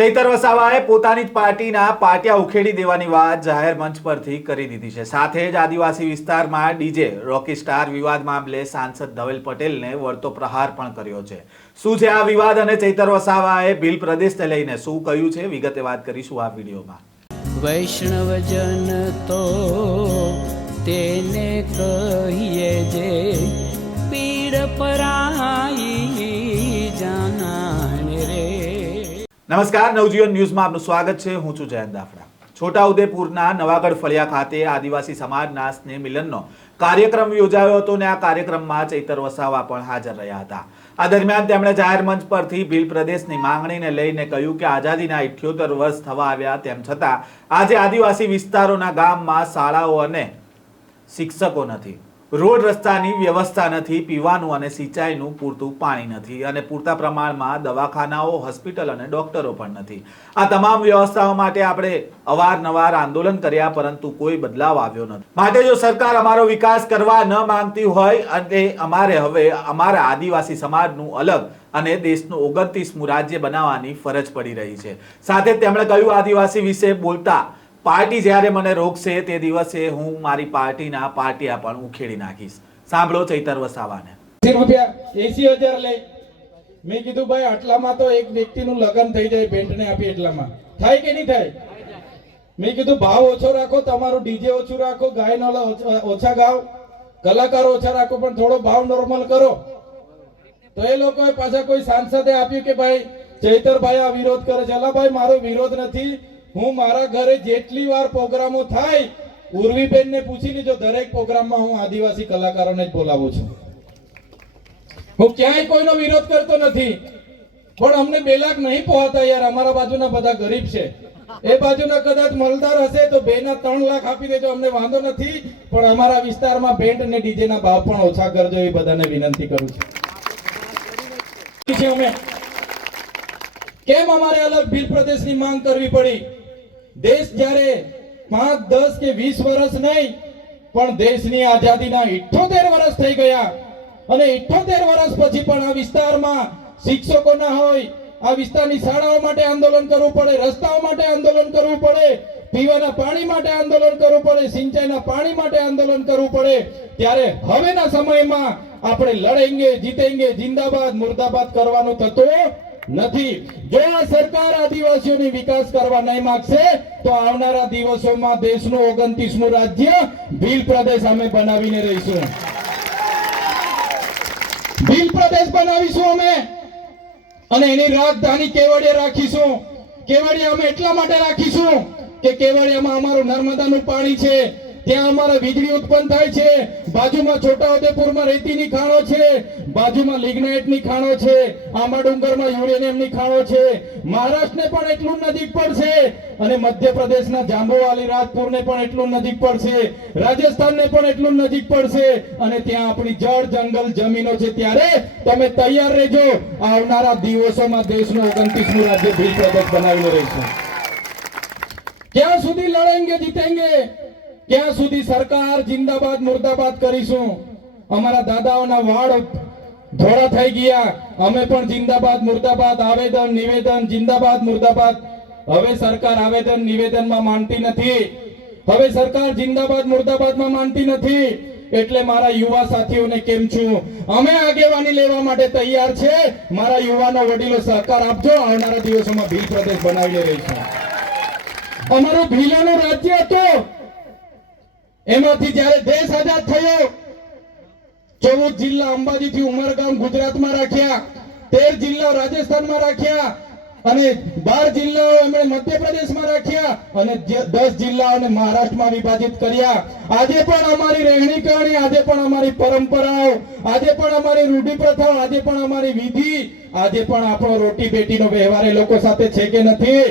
ચૈતર વસાવાએ પોતાની જ પાર્ટીના પાટિયા ઉખેડી દેવાની વાત જાહેર મંચ પરથી કરી દીધી છે. સાથે જ આદિવાસી વિસ્તારમાં ડીજે, રોકી સ્ટાર વિવાદ મામલે સાંસદ ધવેલ પટેલને વળતો પ્રહાર પણ કર્યો છે. શું છે આ વિવાદ અને ચૈતર વસાવાએ ભીલ પ્રદેશને લઈને શું કહ્યું છે? વિગતે વાત કરીશું આ વિડીયોમાં. વૈષ્ણવજન તો તેને કહીએ જે પીડ પરાઈ નમસ્કાર, નવજીવન ન્યૂઝમાં આપનું સ્વાગત છે. હું છું જયંત દાફડા. છોટાઉદેપુરના નવાગઢ ફળિયા ખાતે આદિવાસી સમાજના સ્નેહ મિલનનો કાર્યક્રમ યોજાયો હતો અને આ કાર્યક્રમમાં ચૈતર વસાવા પણ હાજર રહ્યા હતા. આ દરમિયાન તેમણે જાહેર મંચ પરથી ભીલ પ્રદેશની માંગણીને લઈને કહ્યું કે આઝાદીના ઇઠ્યોતેર વર્ષ થવા આવ્યા તેમ છતાં આજે આદિવાસી વિસ્તારોના ગામમાં શાળાઓ અને શિક્ષકો નથી. રોડ રસ્તાની વ્યવસ્થા નથી, પીવાનું અને સિંચાઈનું પૂરતું પાણી નથી અને પૂરતા પ્રમાણમાં દવાખાનાઓ, હોસ્પિટલ અને ડોક્ટરો પણ નથી. આ તમામ વ્યવસ્થાઓ માટે આપણે અવારનવાર આંદોલન કર્યા, પરંતુ કોઈ બદલાવ આવ્યો નથી. માટે જો સરકાર અમારો વિકાસ કરવા ન માંગતી હોય, અને અમારે હવે અમારા આદિવાસી સમાજનું અલગ અને દેશનું ઓગણત્રીસમું રાજ્ય બનાવવાની ફરજ પડી રહી છે. સાથે તેમણે કહ્યું, આદિવાસી વિશે બોલતા પાર્ટી જ્યારે મને રોકશે તે દિવસે હું મારી પાર્ટીના પાર્ટીયા પણ ઉખેડી નાખીશ. સાંભળો ચૈતર વસાવાને. એસી હજાર લે. મેં કીધું, ભાઈ, આટલામાં તો એક વ્યક્તિનું લગ્ન થઈ જાય, બેન્ટને આપી એટલામાં. થાય કે નહીં થાય? મેં કીધું, ભાવ ઓછો રાખો, તમારું ડીજે ઓછું રાખો, ગાયનો લ- ઓછા ગાવ કલાકારો ઓછા રાખો, પણ થોડો ભાવ નોર્મલ કરો. તો એ લોકોએ પાછા કોઈ સાંસદે આપ્યું કે, ભાઈ, ચૈતરભાઈ આ વિરોધ કરે છે. અલા ભાઈ, મારો વિરોધ નથી. હું મારા ઘરે જેટલી વાર પ્રોગ્રામો થાય ઉર્વીબેન ને પૂછી લીધો, દરેક પ્રોગ્રામમાં હું આદિવાસી કલાકારોને જ બોલાવું છું. હું ક્યાંય કોઈનો વિરોધ કરતો નથી. પણ અમને બે લાખ નહીં પહોંચતા યાર, અમારા બાજુના બધા ગરીબ છે. એ બાજુના કદાચ મલદાર હશે તો બે ના ત્રણ લાખ આપી દેજો, અમને વાંધો નથી. પણ અમારા વિસ્તારમાં બેન્ડ અને ડીજે ના ભાવ પણ ઓછા કરજો, એ બધાને વિનંતી કરું છું, અમે. કેમ અમારે અલગ ભીલ પ્રદેશની માંગ કરવી પડી? દેશ જ્યારે પાંચ, દસ કે વીસ વર્ષ નહીં, પણ દેશની આઝાદીના ઇઠ્ઠોતેર વર્ષ થઈ ગયા. અને ઇઠ્ઠોતેર વર્ષ પછી પણ આ વિસ્તારમાં શિક્ષકો ના હોય, આ વિસ્તારની શાળાઓ માટે આંદોલન કરવું પડે, રસ્તાઓ માટે આંદોલન કરવું પડે, પીવાના પાણી માટે આંદોલન કરવું પડે, સિંચાઈના પાણી માટે આંદોલન કરવું પડે. ત્યારે હવેના સમયમાં આપણે લડેંગે, જીતેંગે, જિંદાબાદ, મુર્દાબાદ કરવાનું થતું નથી. જો આ સરકાર આદિવાસીઓની વિકાસ કરવા નહીં માંગશે, તો આવનારા દિવસોમાં દેશનું ઓગણત્રીસમું રાજ્ય ભીલ પ્રદેશ અમે બનાવીને રહીશું. ભીલ પ્રદેશ બનાવીશું અમે. અને એની રાજધાની કેવડિયા રાખીશું. કેવડિયા અમે એટલા માટે રાખીશું કે કેવડિયામાં અમારું નર્મદાનું પાણી છે. ત્યાં અમારે વીજળી ઉત્પન્ન થાય છે. બાજુમાં છોટાઉદેપુરમાં રેતીની ખાણો છે. બાજુમાં લિગ્નાઇટની ખાણો છે. આંબા ડુંગરમાં યુરેનિયમની ખાણો છે. મહારાષ્ટ્રને પણ એટલું નજીક પડશે અને મધ્યપ્રદેશના જાંબુવાલી, રાજપુરને પણ એટલું નજીક પડશે. રાજસ્થાનને પણ એટલું નજીક પડશે. અને ત્યાં આપણી જળ જંગલ જમીનો છે. ત્યારે તમે તૈયાર રહેજો. આવનારા દિવસોમાં દેશનું ઓગણત્રીસમું રાજ્ય ભીલ પ્રદેશ બનાવીને રહીશું. ક્યાં સુધી લડેંગે જીતેંગે? ક્યાં સુધી સરકાર જિંદાબાદ, મુર્દાબાદ કરીશું. અમારા દાદાઓના વાળ ધોળા થઈ ગયા. અમે પણ જિંદાબાદ, મુર્દાબાદ, આવેદન, નિવેદન, જિંદાબાદ, મુર્દાબાદ. હવે સરકાર આવેદન, નિવેદનમાં માનતી નથી. હવે સરકાર જિંદાબાદ, મુર્દાબાદમાં માનતી નથી. એટલે મારા યુવા સાથીઓને કેમ છું? અમે આગેવાની લેવા માટે તૈયાર છે. મારા યુવાનો વડીલો સહકાર આપજો. આવનારા દિવસોમાં ભીલ પ્રદેશ બનાવી રહીશું. અમારું ભીલોનું રાજ્ય હતું. એમાંથી જ્યારે દેશ આઝાદ થયો, ચૌદ જિલ્લા અંબાજીથી ઉમરગામ ગુજરાતમાં રાખ્યા, તેર જિલ્લાઓ રાજસ્થાનમાં રાખ્યા અને બાર જિલ્લાઓ એમણે મધ્યપ્રદેશમાં રાખ્યા અને દસ જિલ્લાઓને મહારાષ્ટ્રમાં વિભાજિત કર્યા. આજે પણ અમારી રહેણી કરણી આજે પણ અમારી પરંપરાઓ, આજે પણ અમારી રૂઢિ પ્રથાઓ આજે પણ અમારી વિધિ, આજે પણ આપણો રોટી બેટીનો વ્યવહાર એ લોકો સાથે છે કે નથી?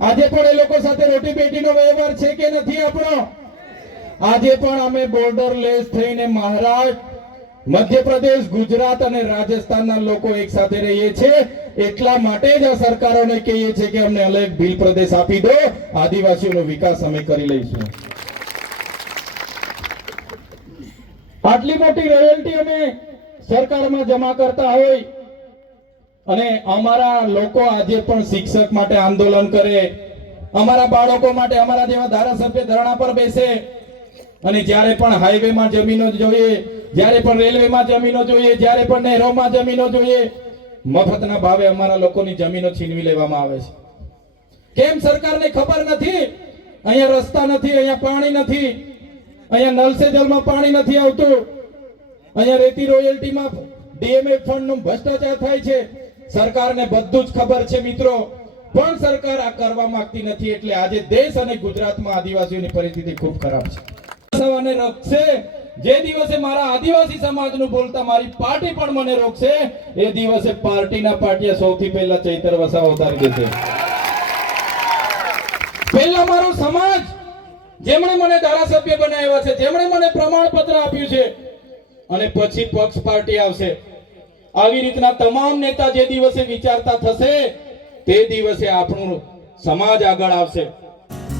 આજે પણ એ લોકો સાથે રોટી બેટીનો વ્યવહાર છે કે નથી આપણો? આજે પણ અમે બોર્ડર લેસ થઈને મહારાષ્ટ્ર મધ્યપ્રદેશ, ગુજરાત અને રાજસ્થાનના લોકો એક સાથે રહીએ છીએ. એટલા માટે જ આ સરકારોને કહીએ છીએ કે અમને અલગ ભીલ પ્રદેશ આપી દો. આદિવાસીઓનો વિકાસ અમે કરી લઈશું. આટલી મોટી રોયલ્ટી અમે સરકારમાં જમા કરતા હોય અને અમારા લોકો આજે પણ શિક્ષક માટે આંદોલન કરે, અમારા બાળકો માટે, અમારા જેવા ધારાસભ્ય ધરણા પર બેસે અને જ્યારે પણ હાઈવેમાં જમીનો જોઈએ, જ્યારે પણ રેલવેમાં જમીનો જોઈએ, જ્યારે પણ નહેરોમાં જમીનો જોઈએ, મફતના ભાવે અમારા લોકોની જમીનો છીનવી લેવામાં આવે છે. કેમ સરકારને ખબર નથી? અહીંયા રસ્તા નથી, અહીંયા પાણી નથી, અહીંયા નલસે જલમાં પાણી નથી આવતું. અહીંયા રેતી રોયલ્ટીમાં ડીએમએ ફંડનું ભ્રષ્ટાચાર થાય છે. સરકારને બધું જ ખબર છે મિત્રો. પણ સરકાર આ કરવા માંગતી નથી, એટલે આજે દેશ અને ગુજરાતમાં આદિવાસીઓની પરિસ્થિતિ ખૂબ ખરાબ છે. વસાવાને રોકશે. જે દિવસે મારા આદિવાસી સમાજનું બોલતા મારી પાર્ટી પણ મને રોકશે, એ દિવસે પાર્ટીના પાટિયા સૌથી પહેલા ચૈતર વસા ઉતારી દેશે. પહેલા મારો સમાજ, જેમણે મને ધારાસભ્ય બનાવ્યા છે, જેમણે મને પ્રમાણપત્ર આપ્યું છે, અને પછી પક્ષ પાર્ટી આવશે. આવી રીતના તમામ નેતા જે દિવસે વિચારતા થશે, તે દિવસે આપણું સમાજ આગળ આવશે.